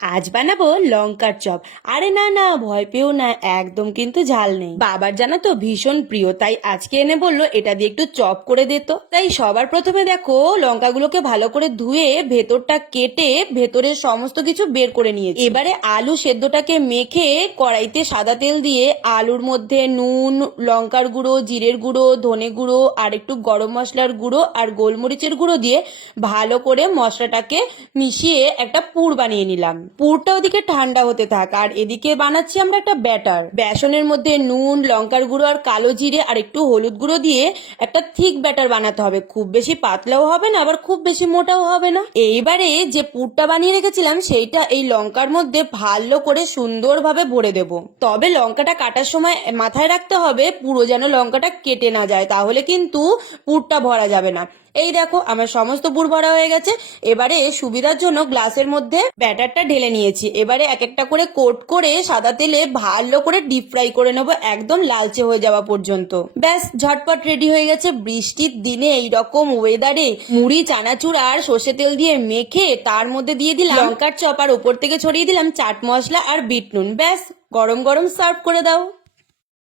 আজ বানাবো লঙ্কার চপ। আরে না না, ভয় পেও না, একদম কিন্তু ঝাল নেই। বাবার জানা তো ভীষণ প্রিয়, তাই আজকে এনে বললো এটা দিয়ে একটু চপ করে দে। তো তাই সবার প্রথমে দেখো লঙ্কাগুলোকে ভালো করে ধুয়ে ভেতরটা কেটে ভেতরের সমস্ত কিছু বের করে নিয়েছি। এবারে আলু সেদ্ধটাকে মেখে কড়াইতে সাদা তেল দিয়ে আলুর মধ্যে নুন, লঙ্কার গুঁড়ো, জিরের গুঁড়ো, ধনে গুঁড়ো আর একটু গরম মশলার গুঁড়ো আর গোলমরিচের গুঁড়ো দিয়ে ভালো করে মশলাটাকে মিশিয়ে একটা পুর বানিয়ে নিলাম। পুরটা ওদিকে ঠান্ডা হতে থাক, আর এদিকে বানাচ্ছি আমরা একটা ব্যাটার। বেসনের মধ্যে নুন, লঙ্কার গুঁড়ো আর কালো জিরে আর একটু হলুদ গুঁড়ো দিয়ে একটা থিক ব্যাটার বানাতে হবে। খুব বেশি পাতলাও হবে না, আবার খুব বেশি মোটাও হবে না। এইবারে যে পুরটা বানিয়ে রেখেছিলাম সেইটা এই লঙ্কার মধ্যে ভালো করে সুন্দরভাবে ভরে দেব। তবে লঙ্কাটা কাটার সময় মাথায় রাখতে হবে পুরো যেন লঙ্কাটা কেটে না যায়, তাহলে কিন্তু পুরটা ভরা যাবে না। এই দেখো আমার সমস্ত পুর ভরা হয়ে গেছে। এবারে সুবিধার জন্য গ্লাসের মধ্যে ব্যাটারটা ঢেলে নিয়েছি। এবারে এক একটা করে কোট করে সাদা তেলে ভালো করে ডিপ ফ্রাই করে নেবো, একদম লালচে হয়ে যাওয়া পর্যন্ত। ব্যাস, ঝটপট রেডি হয়ে গেছে। বৃষ্টির দিনে এইরকম ওয়েদারে মুড়ি, চানাচুর আর সর্ষে তেল দিয়ে মেখে তার মধ্যে দিয়ে দিলাম লঙ্কার চপ আর ওপর থেকে ছড়িয়ে দিলাম চাট মশলা আর বিট নুন। ব্যাস, গরম গরম সার্ভ করে দাও।